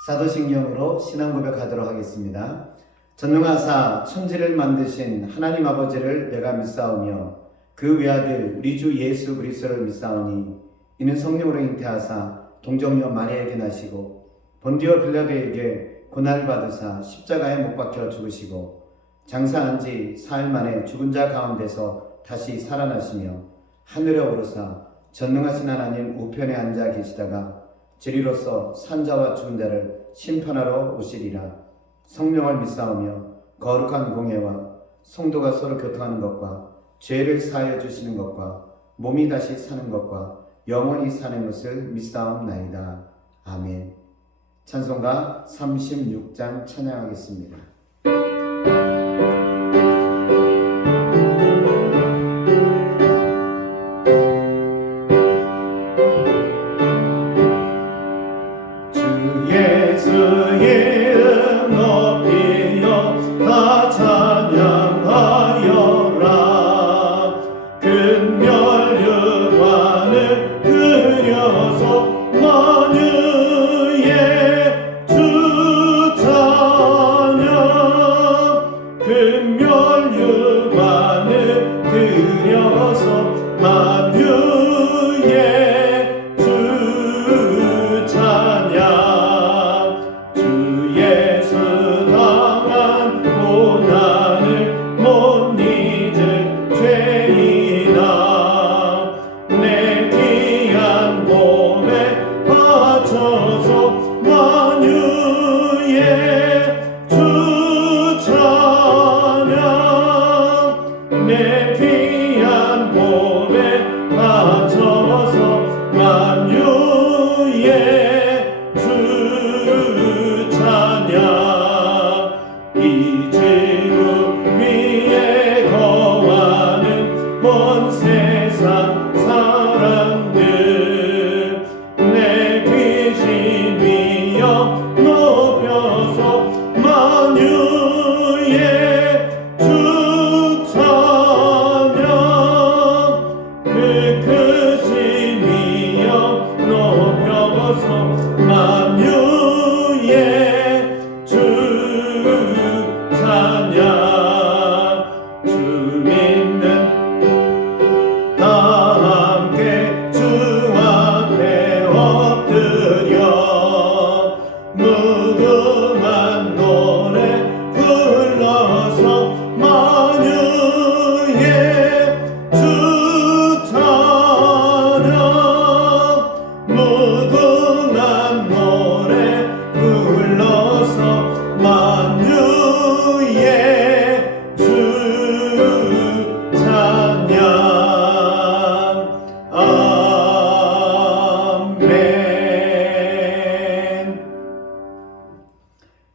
사도신경으로 신앙 고백하도록 하겠습니다. 전능하사 천지를 만드신 하나님 아버지를 내가 믿사오며 그 외아들 우리 주 예수 그리스도를 믿사오니 이는 성령으로 잉태하사 동정녀 마리아에게 나시고 본디오 빌라도에게 고난을 받으사 십자가에 못 박혀 죽으시고 장사한 지 사흘 만에 죽은 자 가운데서 다시 살아나시며 하늘에 오르사 전능하신 하나님 우편에 앉아 계시다가 저리로서 산자와 죽은 자를 심판하러 오시리라. 성령을 믿사오며 거룩한 공예와 성도가 서로 교통하는 것과 죄를 사하여 주시는 것과 몸이 다시 사는 것과 영원히 사는 것을 믿사옵나이다. 아멘. 찬송가 36장 찬양하겠습니다.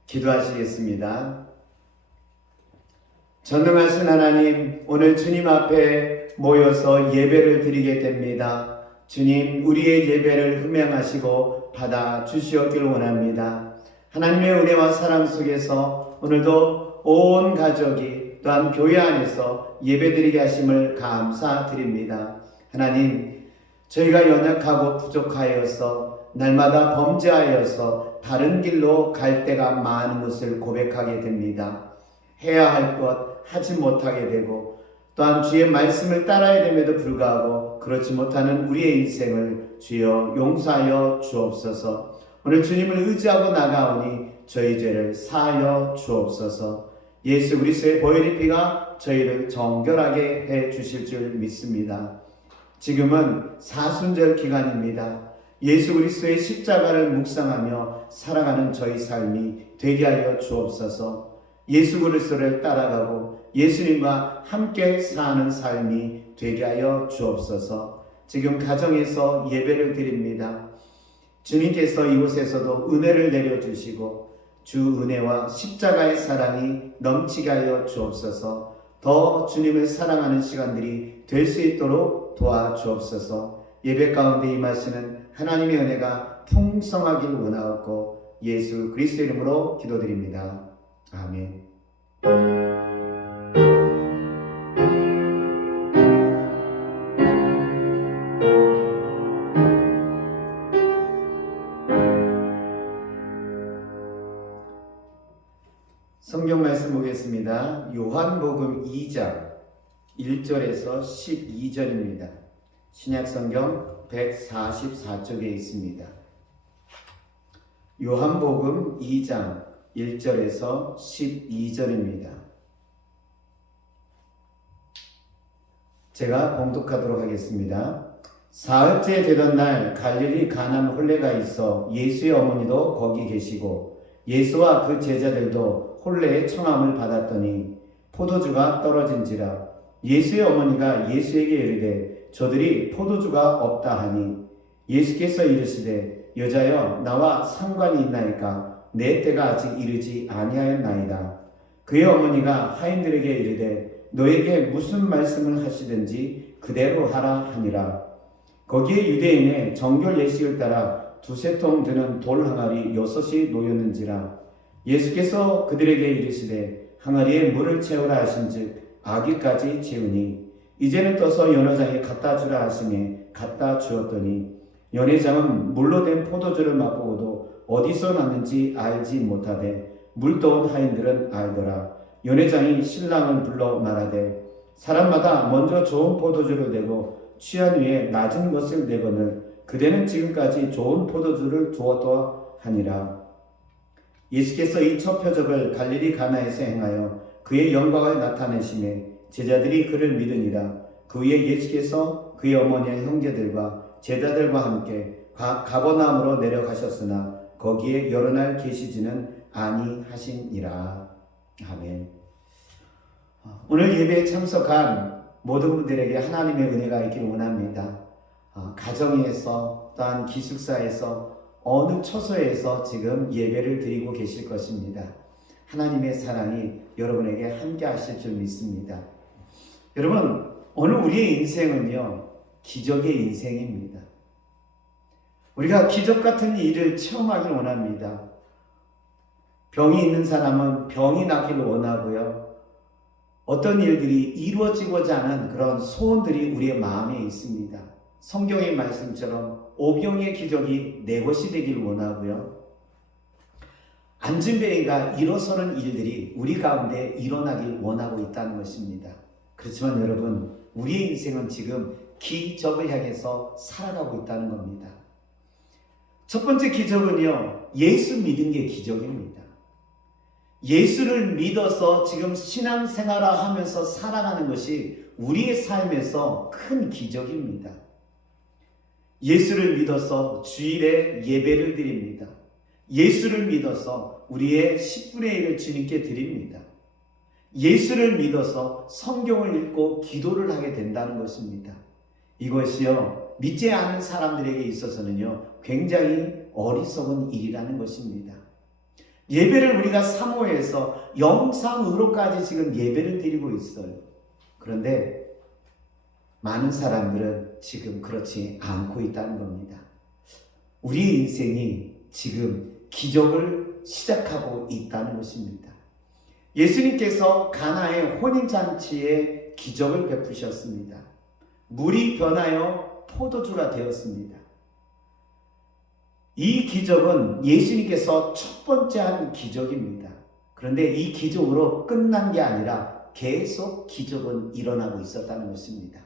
기도하시겠습니다. 전능하신 하나님, 오늘 주님 앞에 모여서 예배를 드리게 됩니다. 주님, 우리의 예배를 흠양하시고 받아 주시옵기를 원합니다. 하나님의 은혜와 사랑 속에서 오늘도 온 가족이 또한 교회 안에서 예배드리게 하심을 감사드립니다. 하나님, 저희가 연약하고 부족하여서 날마다 범죄하여서 다른 길로 갈 때가 많은 것을 고백하게 됩니다. 해야 할 것 하지 못하게 되고 또한 주의 말씀을 따라야 됨에도 불구하고 그렇지 못하는 우리의 인생을 주여 용서하여 주옵소서. 오늘 주님을 의지하고 나가오니 저희 죄를 사하여 주옵소서. 예수 그리스도의 보혈의 피가 저희를 정결하게 해 주실 줄 믿습니다. 지금은 사순절 기간입니다. 예수 그리스도의 십자가를 묵상하며 살아가는 저희 삶이 되게 하여 주옵소서. 예수 그리스도를 따라가고 예수님과 함께 사는 삶이 되게 하여 주옵소서. 지금 가정에서 예배를 드립니다. 주님께서 이곳에서도 은혜를 내려주시고 주 은혜와 십자가의 사랑이 넘치게 하여 주옵소서. 더 주님을 사랑하는 시간들이 될 수 있도록 도와주옵소서. 예배 가운데 임하시는 하나님의 은혜가 풍성하길 원하옵고 예수 그리스도 이름으로 기도드립니다. 아멘. 성경 말씀 보겠습니다. 요한복음 2장 1절에서 12절입니다. 신약성경 144쪽에 있습니다. 요한복음 2장 1절에서 12절입니다. 제가 봉독하도록 하겠습니다. 사흘째 되던 날 갈릴리 가나안 혼례가 있어 예수의 어머니도 거기 계시고 예수와 그 제자들도 혼례의 청함을 받았더니 포도주가 떨어진지라. 예수의 어머니가 예수에게 이르되 저들이 포도주가 없다 하니 예수께서 이르시되 여자여 나와 상관이 있나이까 내 때가 아직 이르지 아니하였나이다. 그의 어머니가 하인들에게 이르되 너에게 무슨 말씀을 하시든지 그대로 하라 하니라. 거기에 유대인의 정결 예식을 따라 두세 통 드는 돌 항아리 6이 놓였는지라. 예수께서 그들에게 이르시되 항아리에 물을 채우라 하신즉 아기까지 채우니 이제는 떠서 연회장에 갖다 주라 하시니 갖다 주었더니 연회장은 물로 된 포도주를 맛보고도 어디서 났는지 알지 못하되 물떠온 하인들은 알더라. 연회장이 신랑을 불러 말하되 사람마다 먼저 좋은 포도주를 내고 취한 후에 낮은 것을 내거늘 그대는 지금까지 좋은 포도주를 두었다 하니라. 예수께서 이 첫 표적을 갈릴리 가나에서 행하여 그의 영광을 나타내시매 제자들이 그를 믿으니라. 그 후에 예수께서 그의 어머니의 형제들과 제자들과 함께 가버나움으로 내려가셨으나 거기에 여러 날 계시지는 아니하시니라. 아멘. 오늘 예배에 참석한 모든 분들에게 하나님의 은혜가 있기를 원합니다. 가정에서 또한 기숙사에서 어느 처소에서 지금 예배를 드리고 계실 것입니다. 하나님의 사랑이 여러분에게 함께 하실 줄 믿습니다. 여러분, 오늘 우리의 인생은요, 기적의 인생입니다. 우리가 기적 같은 일을 체험하기를 원합니다. 병이 있는 사람은 병이 낫기를 원하고요. 어떤 일들이 이루어지고자 하는 그런 소원들이 우리의 마음에 있습니다. 성경의 말씀처럼 오병의 기적이 내 것이 되기를 원하고요. 안진뱅이가 일어서는 일들이 우리 가운데 일어나길 원하고 있다는 것입니다. 그렇지만 여러분, 우리의 인생은 지금 기적을 향해서 살아가고 있다는 겁니다. 첫 번째 기적은요, 예수 믿은 게 기적입니다. 예수를 믿어서 지금 신앙생활을 하면서 살아가는 것이 우리의 삶에서 큰 기적입니다. 예수를 믿어서 주일에 예배를 드립니다. 예수를 믿어서 우리의 10분의 1을 주님께 드립니다. 예수를 믿어서 성경을 읽고 기도를 하게 된다는 것입니다. 이것이요, 믿지 않는 사람들에게 있어서는요, 굉장히 어리석은 일이라는 것입니다. 예배를 우리가 사모해서 영상으로까지 지금 예배를 드리고 있어요. 그런데 많은 사람들은 지금 그렇지 않고 있다는 겁니다. 우리 인생이 지금 기적을 시작하고 있다는 것입니다. 예수님께서 가나의 혼인잔치에 기적을 베푸셨습니다. 물이 변하여 포도주가 되었습니다. 이 기적은 예수님께서 첫 번째 한 기적입니다. 그런데 이 기적으로 끝난 게 아니라 계속 기적은 일어나고 있었다는 것입니다.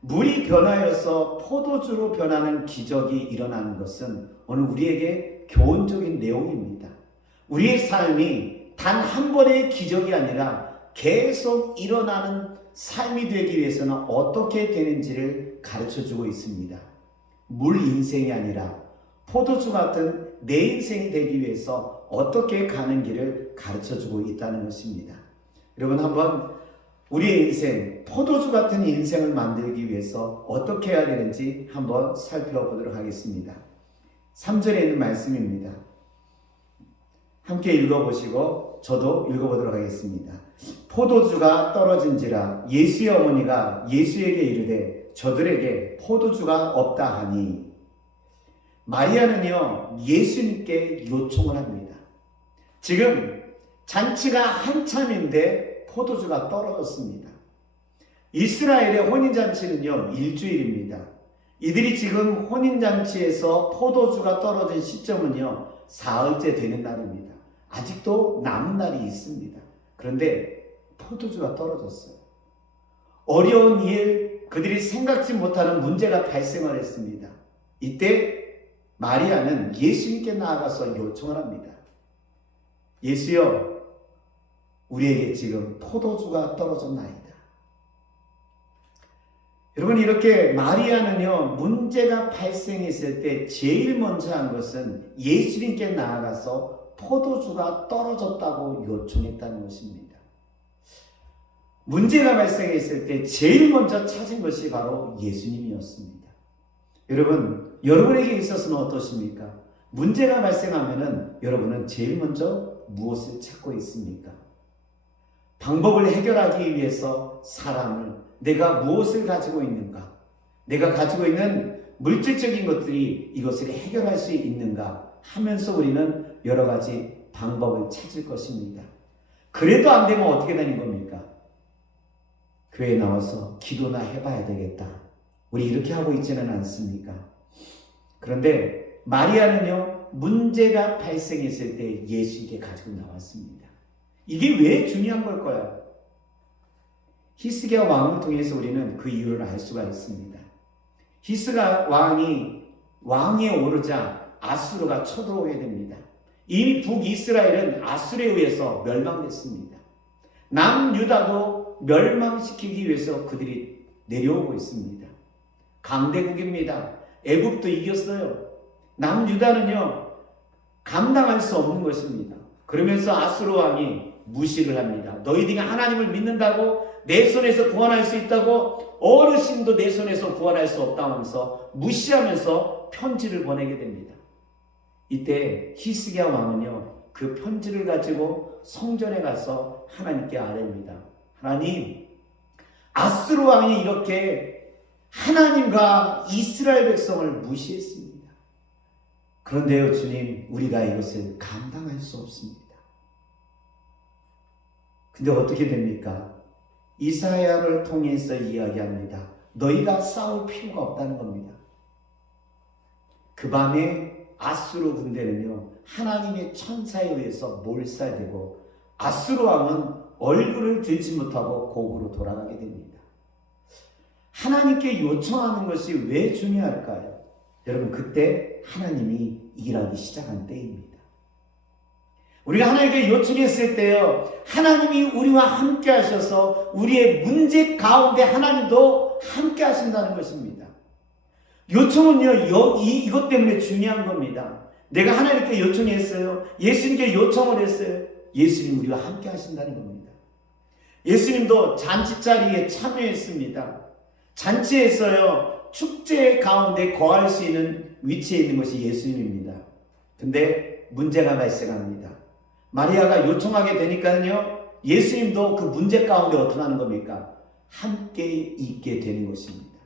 물이 변하여서 포도주로 변하는 기적이 일어나는 것은 오늘 우리에게 교훈적인 내용입니다. 우리의 삶이 단 한 번의 기적이 아니라 계속 일어나는 삶이 되기 위해서는 어떻게 되는지를 가르쳐주고 있습니다. 물 인생이 아니라 포도주 같은 내 인생이 되기 위해서 어떻게 가는 길을 가르쳐주고 있다는 것입니다. 여러분, 한번 우리의 인생, 포도주 같은 인생을 만들기 위해서 어떻게 해야 되는지 한번 살펴보도록 하겠습니다. 3절에 있는 말씀입니다. 함께 읽어보시고 저도 읽어보도록 하겠습니다. 포도주가 떨어진지라 예수의 어머니가 예수에게 이르되 저들에게 포도주가 없다 하니. 마리아는요, 예수님께 요청을 합니다. 지금 잔치가 한참인데 포도주가 떨어졌습니다. 이스라엘의 혼인잔치는요, 일주일입니다. 이들이 지금 혼인잔치에서 포도주가 떨어진 시점은요, 사흘째 되는 날입니다. 아직도 남은 날이 있습니다. 그런데 포도주가 떨어졌어요. 어려운 일, 그들이 생각지 못하는 문제가 발생을 했습니다. 이때 마리아는 예수님께 나아가서 요청을 합니다. 예수여, 우리에게 지금 포도주가 떨어졌나이다. 여러분, 이렇게 마리아는요, 문제가 발생했을 때 제일 먼저 한 것은 예수님께 나아가서 포도주가 떨어졌다고 요청했다는 것입니다. 문제가 발생했을 때 제일 먼저 찾은 것이 바로 예수님이었습니다. 여러분, 여러분에게 있어서는 어떠십니까? 문제가 발생하면은 여러분은 제일 먼저 무엇을 찾고 있습니까? 방법을 해결하기 위해서 사람을, 내가 무엇을 가지고 있는가? 내가 가지고 있는 물질적인 것들이 이것을 해결할 수 있는가? 하면서 우리는 여러 가지 방법을 찾을 것입니다. 그래도 안 되면 어떻게 되는 겁니까? 교회에 나와서 기도나 해봐야 되겠다. 우리 이렇게 하고 있지는 않습니까? 그런데 마리아는요, 문제가 발생했을 때 예수님께 가지고 나왔습니다. 이게 왜 중요한 걸까요? 히스기야 왕을 통해서 우리는 그 이유를 알 수가 있습니다. 히스기야 왕이 왕위에 오르자 아수르가 쳐들어오게 됩니다. 이미 북이스라엘은 아수르에 의해서 멸망됐습니다. 남유다도 멸망시키기 위해서 그들이 내려오고 있습니다. 강대국입니다. 애굽도 이겼어요. 남유다는요, 감당할 수 없는 것입니다. 그러면서 아수르 왕이 무시를 합니다. 너희들이 하나님을 믿는다고, 내 손에서 구원할 수 있다고, 어르신도 내 손에서 구원할 수 없다고 하면서 무시하면서 편지를 보내게 됩니다. 이때 히스기야 왕은요, 그 편지를 가지고 성전에 가서 하나님께 아뢰입니다. 하나님, 아수르 왕이 이렇게 하나님과 이스라엘 백성을 무시했습니다. 그런데요, 주님, 우리가 이것을 감당할 수 없습니다. 근데 어떻게 됩니까? 이사야를 통해서 이야기합니다. 너희가 싸울 필요가 없다는 겁니다. 그 밤에 아수르 군대는요, 하나님의 천사에 의해서 몰살되고 아수르 왕은 얼굴을 들지 못하고 고국으로 돌아가게 됩니다. 하나님께 요청하는 것이 왜 중요할까요? 여러분, 그때 하나님이 일하기 시작한 때입니다. 우리가 하나님께 요청했을 때요, 하나님이 우리와 함께 하셔서 우리의 문제 가운데 하나님도 함께 하신다는 것입니다. 요청은요, 이것 때문에 중요한 겁니다. 내가 하나님께 요청했어요. 예수님께 요청을 했어요. 예수님 우리와 함께 하신다는 겁니다. 예수님도 잔치자리에 참여했습니다. 잔치에서요, 축제 가운데 거할 수 있는 위치에 있는 것이 예수님입니다. 근데 문제가 발생합니다. 마리아가 요청하게 되니까요, 예수님도 그 문제 가운데 어떻게 하는 겁니까? 함께 있게 되는 것입니다.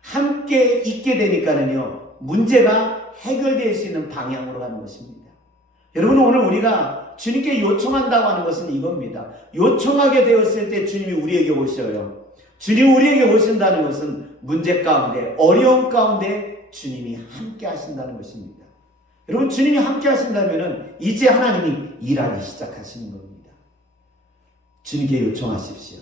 함께 있게 되니까는요, 문제가 해결될 수 있는 방향으로 가는 것입니다. 여러분, 오늘 우리가 주님께 요청한다고 하는 것은 이겁니다. 요청하게 되었을 때 주님이 우리에게 오셔요. 주님이 우리에게 오신다는 것은 문제 가운데, 어려움 가운데 주님이 함께 하신다는 것입니다. 여러분, 주님이 함께 하신다면 이제 하나님이 일하기 시작하시는 겁니다. 주님께 요청하십시오.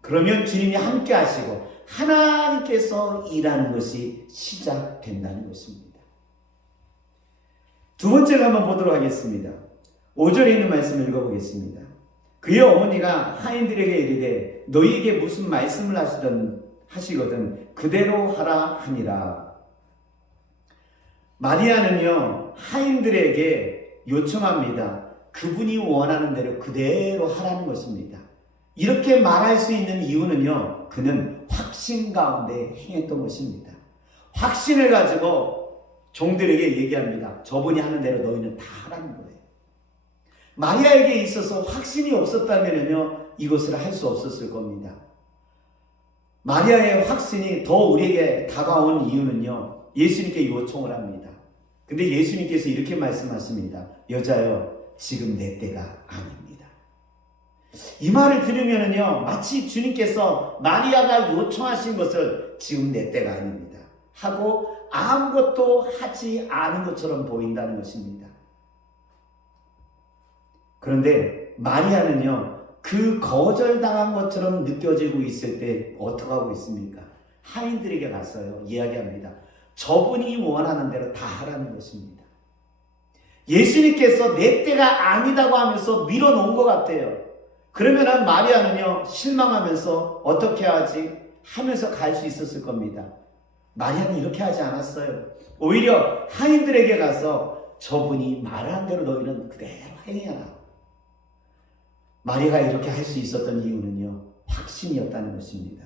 그러면 주님이 함께 하시고 하나님께서 일하는 것이 시작된다는 것입니다. 두 번째로 한번 보도록 하겠습니다. 5절에 있는 말씀을 읽어보겠습니다. 그의 어머니가 하인들에게 이르되 너희에게 무슨 말씀을 하시거든 그대로 하라 하니라. 마리아는요, 하인들에게 요청합니다. 그분이 원하는 대로 그대로 하라는 것입니다. 이렇게 말할 수 있는 이유는요, 그는 확신 가운데 행했던 것입니다. 확신을 가지고 종들에게 얘기합니다. 저분이 하는 대로 너희는 다 하라는 거예요. 마리아에게 있어서 확신이 없었다면요, 이것을 할 수 없었을 겁니다. 마리아의 확신이 더 우리에게 다가온 이유는요, 예수님께 요청을 합니다. 근데 예수님께서 이렇게 말씀하십니다. 여자여, 지금 내 때가 아닙니다. 이 말을 들으면요, 마치 주님께서 마리아가 요청하신 것을 지금 내 때가 아닙니다 하고 아무것도 하지 않은 것처럼 보인다는 것입니다. 그런데 마리아는요, 그 거절당한 것처럼 느껴지고 있을 때 어떻게 하고 있습니까? 하인들에게 갔어요. 이야기합니다. 저분이 원하는 대로 다 하라는 것입니다. 예수님께서 내 때가 아니다고 하면서 밀어놓은 것 같아요. 그러면은 마리아는요, 실망하면서 어떻게 하지? 하면서 갈 수 있었을 겁니다. 마리아는 이렇게 하지 않았어요. 오히려 하인들에게 가서 저분이 말한 대로 너희는 그대로 행해라. 마리아가 이렇게 할 수 있었던 이유는요, 확신이었다는 것입니다.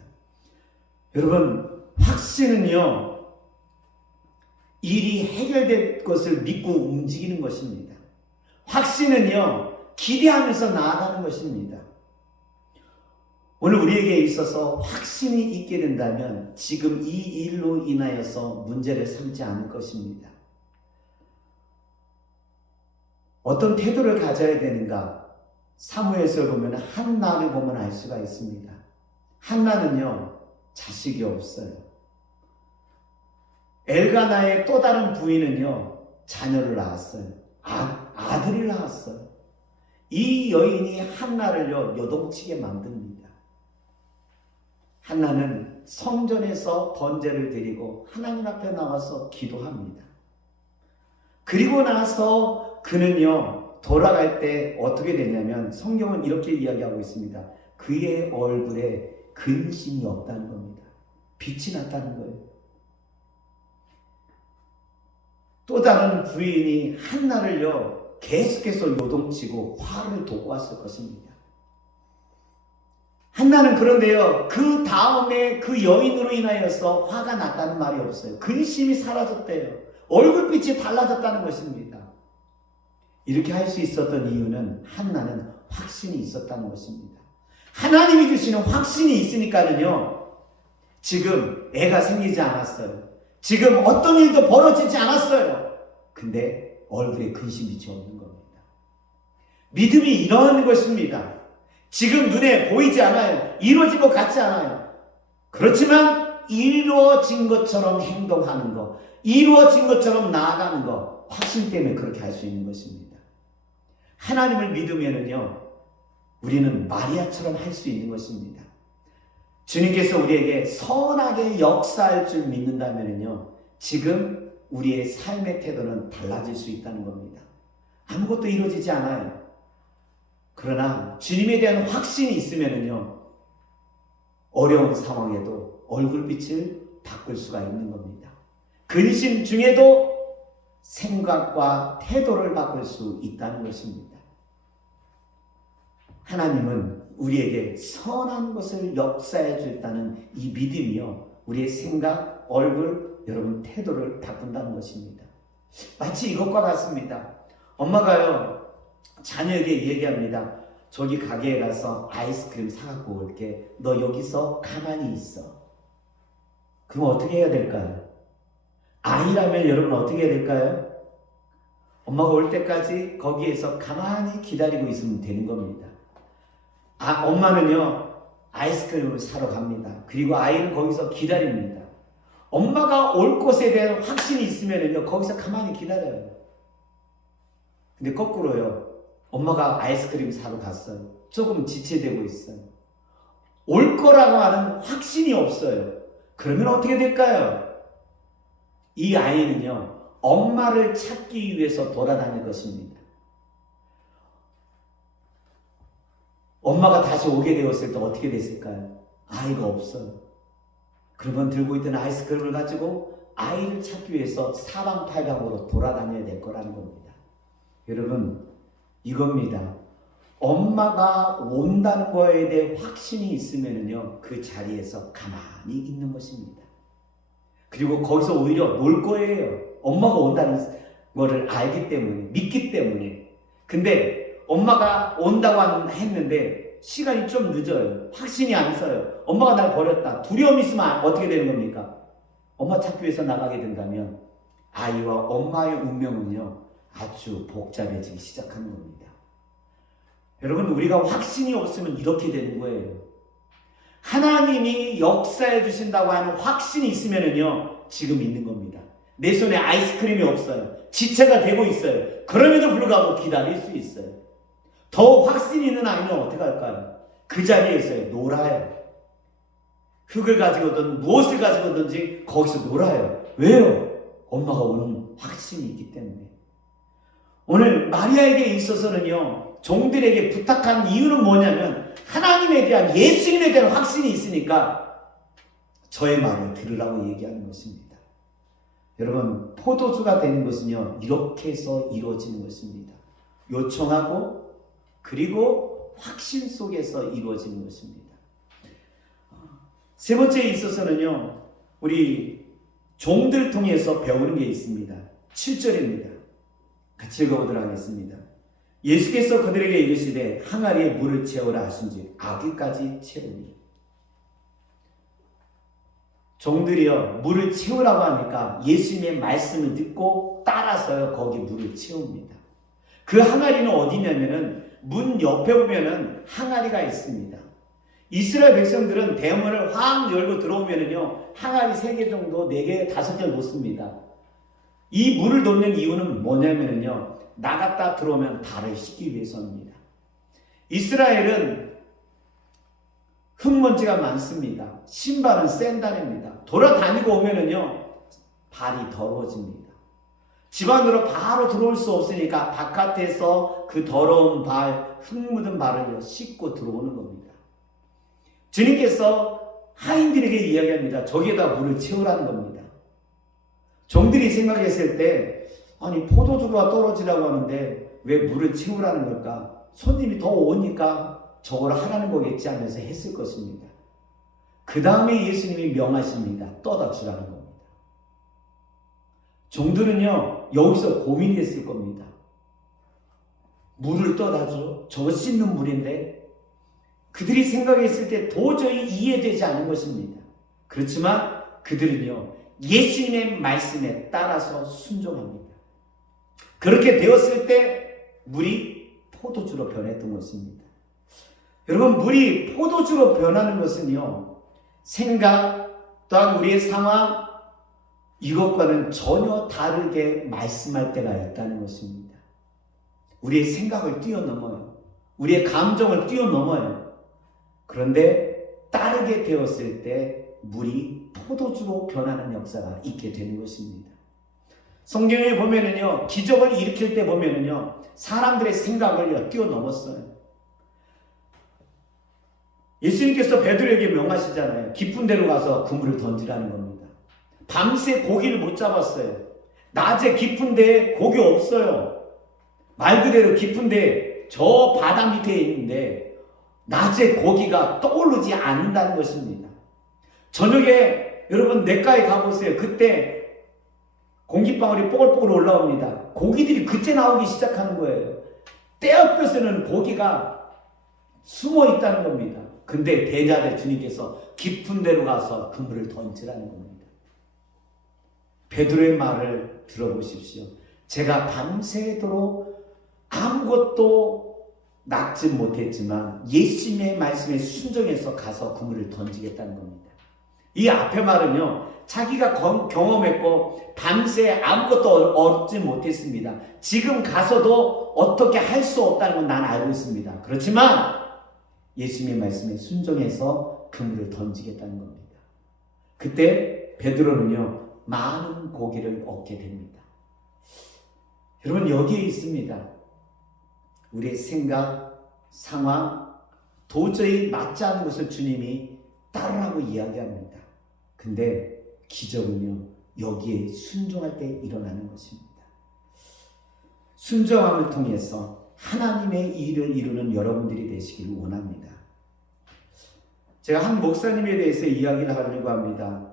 여러분, 확신은요, 일이 해결될 것을 믿고 움직이는 것입니다. 확신은요, 기대하면서 나아가는 것입니다. 오늘 우리에게 있어서 확신이 있게 된다면 지금 이 일로 인하여서 문제를 삼지 않을 것입니다. 어떤 태도를 가져야 되는가? 사무엘서를 보면 한나를 보면 알 수가 있습니다. 한나는요, 자식이 없어요. 엘가나의 또 다른 부인은요, 자녀를 낳았어요. 아들을 낳았어요. 이 여인이 한나를요, 요동치게 만듭니다. 한나는 성전에서 번제를 드리고 하나님 앞에 나와서 기도합니다. 그리고 나서 그는요, 돌아갈 때 어떻게 되냐면 성경은 이렇게 이야기하고 있습니다. 그의 얼굴에 근심이 없다는 겁니다. 빛이 났다는 거예요. 또 다른 부인이 한나를요, 계속해서 요동치고 화를 돋구었을 것입니다. 한나는 그런데요, 그 다음에 그 여인으로 인하여서 화가 났다는 말이 없어요. 근심이 사라졌대요. 얼굴빛이 달라졌다는 것입니다. 이렇게 할 수 있었던 이유는 한나는 확신이 있었다는 것입니다. 하나님이 주시는 확신이 있으니까는요, 지금 애가 생기지 않았어요. 지금 어떤 일도 벌어지지 않았어요. 근데 얼굴에 근심이 없는 겁니다. 믿음이 이런 것입니다. 지금 눈에 보이지 않아요. 이루어진 것 같지 않아요. 그렇지만 이루어진 것처럼 행동하는 것, 이루어진 것처럼 나아가는 것, 확신 때문에 그렇게 할 수 있는 것입니다. 하나님을 믿으면은요, 우리는 마리아처럼 할 수 있는 것입니다. 주님께서 우리에게 선하게 역사할 줄 믿는다면요, 지금 우리의 삶의 태도는 달라질 수 있다는 겁니다. 아무것도 이루어지지 않아요. 그러나 주님에 대한 확신이 있으면요, 어려운 상황에도 얼굴빛을 바꿀 수가 있는 겁니다. 근심 중에도 생각과 태도를 바꿀 수 있다는 것입니다. 하나님은 우리에게 선한 것을 역사해 주었다는 이 믿음이요, 우리의 생각, 얼굴, 여러분 태도를 바꾼다는 것입니다. 마치 이것과 같습니다. 엄마가요, 자녀에게 얘기합니다. 저기 가게에 가서 아이스크림 사갖고 올게. 너 여기서 가만히 있어. 그럼 어떻게 해야 될까요? 아이라면 여러분 어떻게 해야 될까요? 엄마가 올 때까지 거기에서 가만히 기다리고 있으면 되는 겁니다. 엄마는요, 아이스크림을 사러 갑니다. 그리고 아이는 거기서 기다립니다. 엄마가 올 것에 대한 확신이 있으면요, 거기서 가만히 기다려요. 근데 거꾸로요, 엄마가 아이스크림 사러 갔어요. 조금 지체되고 있어요. 올 거라고 하는 확신이 없어요. 그러면 어떻게 될까요? 이 아이는요, 엄마를 찾기 위해서 돌아다닐 것입니다. 엄마가 다시 오게 되었을 때 어떻게 됐을까요? 아이가 없어요. 그러면 들고 있던 아이스크림을 가지고 아이를 찾기 위해서 사방팔방으로 돌아다녀야 될 거라는 겁니다. 여러분, 이겁니다. 엄마가 온다는 거에 대해 확신이 있으면요, 그 자리에서 가만히 있는 것입니다. 그리고 거기서 오히려 놀 거예요. 엄마가 온다는 거를 알기 때문에, 믿기 때문에. 근데 엄마가 온다고 했는데 시간이 좀 늦어요. 확신이 안 서요. 엄마가 날 버렸다. 두려움이 있으면 어떻게 되는 겁니까? 엄마 찾기 위해서 나가게 된다면 아이와 엄마의 운명은요, 아주 복잡해지기 시작하는 겁니다. 여러분, 우리가 확신이 없으면 이렇게 되는 거예요. 하나님이 역사해 주신다고 하는 확신이 있으면요, 지금 있는 겁니다. 내 손에 아이스크림이 없어요. 지체가 되고 있어요. 그럼에도 불구하고 기다릴 수 있어요. 더 확신 있는 아이는 어떻게 할까요? 그 자리에서 놀아요. 흙을 가지고든 무엇을 가지고든지 거기서 놀아요. 왜요? 엄마가 오는 확신이 있기 때문에. 오늘 마리아에게 있어서는요, 종들에게 부탁한 이유는 뭐냐면 하나님에 대한, 예수님에 대한 확신이 있으니까 저의 말을 들으라고 얘기하는 것입니다. 여러분, 포도주가 되는 것은요, 이렇게 해서 이루어지는 것입니다. 요청하고 그리고 확신 속에서 이루어지는 것입니다. 세 번째에 있어서는요, 우리 종들 통해서 배우는 게 있습니다. 7절입니다. 같이 읽어보도록 하겠습니다. 예수께서 그들에게 이르시되 항아리에 물을 채우라 하신즉 아귀까지 채우니. 종들이요, 물을 채우라고 하니까 예수님의 말씀을 듣고 따라서요, 거기 물을 채웁니다. 그 항아리는 어디냐면은 문 옆에 보면은 항아리가 있습니다. 이스라엘 백성들은 대문을 확 열고 들어오면은요, 항아리 3개 정도, 4개, 5개를 놓습니다. 이 물을 놓는 이유는 뭐냐면은요, 나갔다 들어오면 발을 씻기 위해서입니다. 이스라엘은 흙먼지가 많습니다. 신발은 샌들입니다. 돌아다니고 오면은요, 발이 더러워집니다. 집 안으로 바로 들어올 수 없으니까 바깥에서 그 더러운 발, 흙 묻은 발을 씻고 들어오는 겁니다. 주님께서 하인들에게 이야기합니다. 저기에다 물을 채우라는 겁니다. 종들이 생각했을 때, 아니 포도주가 떨어지라고 하는데 왜 물을 채우라는 걸까? 손님이 더 오니까 저걸 하라는 거겠지 하면서 했을 것입니다. 그 다음에 예수님이 명하십니다. 떠다 주라는 겁니다. 종들은요, 여기서 고민했을 겁니다. 물을 떠다 줘? 저거 씻는 물인데? 그들이 생각했을 때 도저히 이해되지 않은 것입니다. 그렇지만 그들은요, 예수님의 말씀에 따라서 순종합니다. 그렇게 되었을 때 물이 포도주로 변했던 것입니다. 여러분, 물이 포도주로 변하는 것은요, 생각 또한 우리의 상황, 이것과는 전혀 다르게 말씀할 때가 있다는 것입니다. 우리의 생각을 뛰어넘어요. 우리의 감정을 뛰어넘어요. 그런데 따르게 되었을 때 물이 포도주로 변하는 역사가 있게 되는 것입니다. 성경에 보면은요, 기적을 일으킬 때 보면은요, 사람들의 생각을 뛰어넘었어요. 예수님께서 베드로에게 명하시잖아요. 깊은 데로 가서 그물을 던지라는 겁니다. 밤새 고기를 못 잡았어요. 낮에 깊은 데에 고기 없어요. 말 그대로 깊은 데 저 바다 밑에 있는데 낮에 고기가 떠오르지 않는다는 것입니다. 저녁에 여러분 냇가에 가보세요. 그때 공기방울이 뽀글뽀글 올라옵니다. 고기들이 그때 나오기 시작하는 거예요. 떼어볕에는 고기가 숨어 있다는 겁니다. 근데 대자대 주님께서 깊은 데로 가서 그물을 던지라는 겁니다. 베드로의 말을 들어보십시오. 제가 밤새도록 아무것도 낚지 못했지만 예수님의 말씀에 순종해서 가서 그물을 던지겠다는 겁니다. 이 앞에 말은요, 자기가 경험했고 밤새 아무것도 얻지 못했습니다. 지금 가서도 어떻게 할 수 없다는 건 난 알고 있습니다. 그렇지만 예수님의 말씀에 순종해서 그물을 던지겠다는 겁니다. 그때 베드로는요, 많은 고기를 얻게 됩니다. 여러분, 여기에 있습니다. 우리의 생각, 상황, 도저히 맞지 않는 것을 주님이 따르라고 이야기합니다. 근데 기적은요, 여기에 순종할 때 일어나는 것입니다. 순종함을 통해서 하나님의 일을 이루는 여러분들이 되시기를 원합니다. 제가 한 목사님에 대해서 이야기를 하려고 합니다.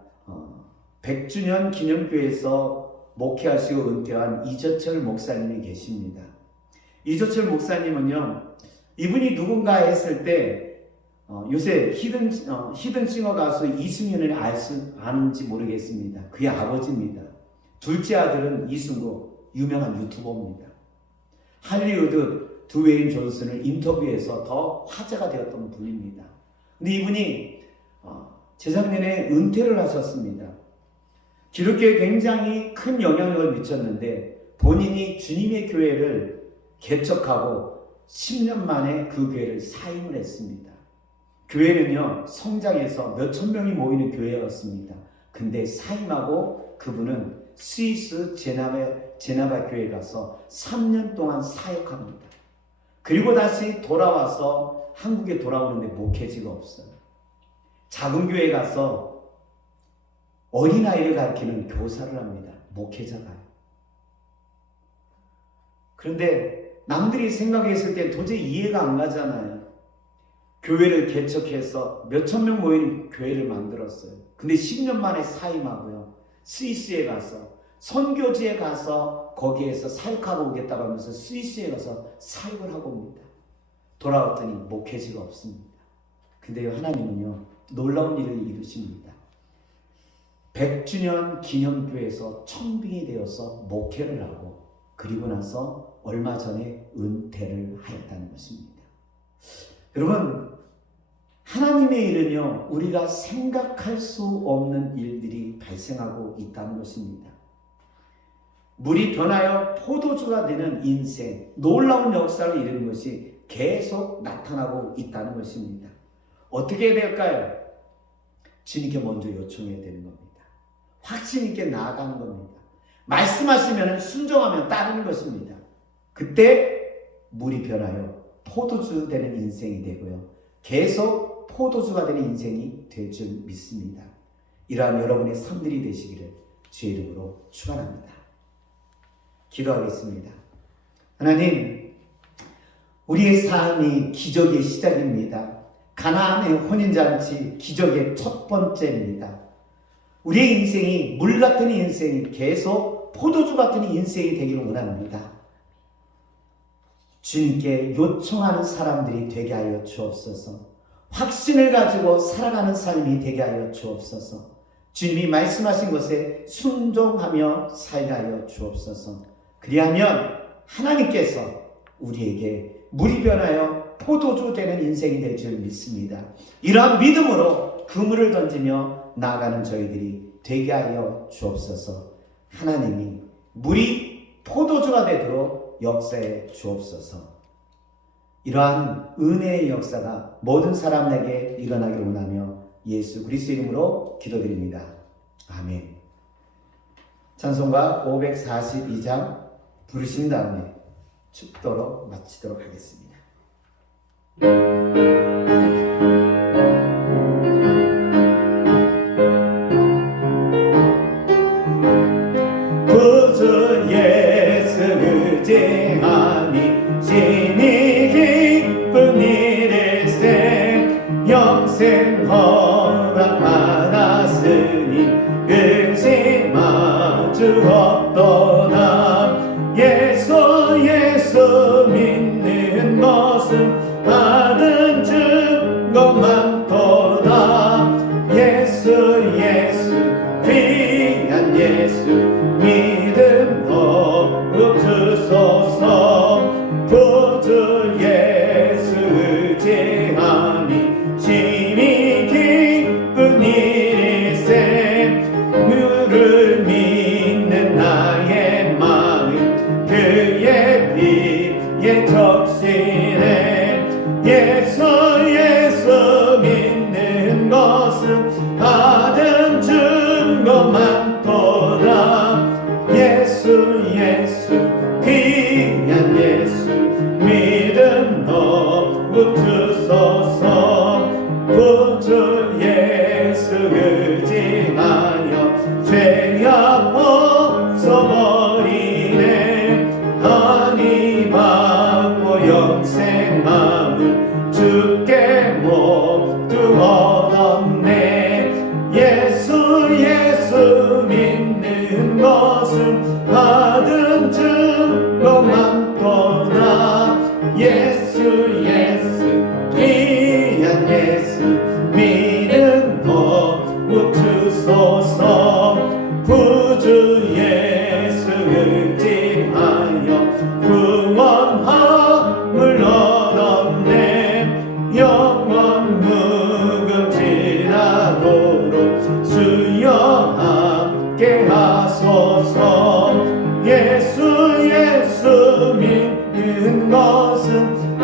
100주년 기념교회에서 목회하시고 은퇴한 이조철 목사님이 계십니다. 이조철 목사님은요, 이분이 누군가 했을 때 요새 히든싱어 가수 이승윤을 아는지 모르겠습니다. 그의 아버지입니다. 둘째 아들은 이승우, 유명한 유튜버입니다. 할리우드 드웨인 존슨을 인터뷰해서 더 화제가 되었던 분입니다. 근데 이분이 재작년에 은퇴를 하셨습니다. 기독교에 굉장히 큰 영향력을 미쳤는데 본인이 주님의 교회를 개척하고 10년 만에 그 교회를 사임을 했습니다. 교회는요, 성장해서 몇천 명이 모이는 교회였습니다. 근데 사임하고 그분은 스위스 제네바 교회에 가서 3년 동안 사역합니다. 그리고 다시 돌아와서 한국에 돌아오는데 목회지가 없어요. 작은 교회에 가서 어린아이를 가르치는 교사를 합니다. 목회자가요. 그런데 남들이 생각했을 때 도저히 이해가 안 가잖아요. 교회를 개척해서 몇천 명 모이는 교회를 만들었어요. 근데 10년 만에 사임하고요. 스위스에 가서 선교지에 가서 거기에서 사역하고 오겠다고 하면서 스위스에 가서 사역을 하고 옵니다. 돌아왔더니 목회지가 없습니다. 근데 하나님은요, 놀라운 일을 이루십니다. 100주년 기념교회에서 청빙이 되어서 목회를 하고 그리고 나서 얼마 전에 은퇴를 하였다는 것입니다. 여러분, 하나님의 일은요, 우리가 생각할 수 없는 일들이 발생하고 있다는 것입니다. 물이 변하여 포도주가 되는 인생, 놀라운 역사를 이루는 것이 계속 나타나고 있다는 것입니다. 어떻게 해야 될까요? 주님께 먼저 요청해야 되는 겁니다. 확신 있게 나아가는 겁니다. 말씀하시면 순종하면 따르는 것입니다. 그때 물이 변하여 포도주 되는 인생이 되고요. 계속 포도주가 되는 인생이 될 줄 믿습니다. 이러한 여러분의 삶들이 되시기를 주의 이름으로 축원합니다. 기도하겠습니다. 하나님, 우리의 삶이 기적의 시작입니다. 가나안의 혼인잔치 기적의 첫 번째입니다. 우리의 인생이 물 같은 인생이 계속 포도주 같은 인생이 되기를 원합니다. 주님께 요청하는 사람들이 되게 하여 주옵소서. 확신을 가지고 살아가는 삶이 되게 하여 주옵소서. 주님이 말씀하신 것에 순종하며 살게 하여 주옵소서. 그리하면 하나님께서 우리에게 물이 변하여 포도주 되는 인생이 될 줄 믿습니다. 이러한 믿음으로 그물을 던지며 나아가는 저희들이 되게 하여 주옵소서. 하나님이 물이 포도주가 되도록 역사해 주옵소서. 이러한 은혜의 역사가 모든 사람에게 일어나기를 원하며 예수 그리스도의 이름으로 기도드립니다. 아멘. 찬송가 542장 부르신 다음에 축도로 마치도록 하겠습니다. 구주 예수 의지하니 심히 기쁜 일일세 영생 허락 받았으니 의심할 주 없도다. 예수 믿는 것은 받은 증거 많도다. 예수 귀한 예수 믿음 더욱 주소서. 구주 예수 의지하니 심히 기쁜 일일세 누를 믿는 나의 마음 그의 피에 적시네. 예수 믿는 것은 받은 증거 많도다. 예수 귀한 예수 믿음 더욱 주소서. 구주 예수 의지하여 죄악 벗어버리네. 하니 받고 영생 마음을 주께 모두 얻었네. 예수 믿는 것은 받은 증거 많도다. 예수 귀한 예수 믿음 더욱 주소서. 구주 예수 의지하여 구원함을 얻었네. 영원 무궁지나도록 주여 함께 하소서. 예수 믿는 것은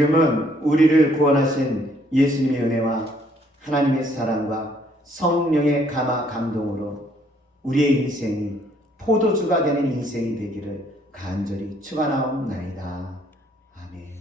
지금은 우리를 구원하신 예수님의 은혜와 하나님의 사랑과 성령의 감화 감동으로 우리의 인생이 포도주가 되는 인생이 되기를 간절히 축원하옵나이다. 아멘.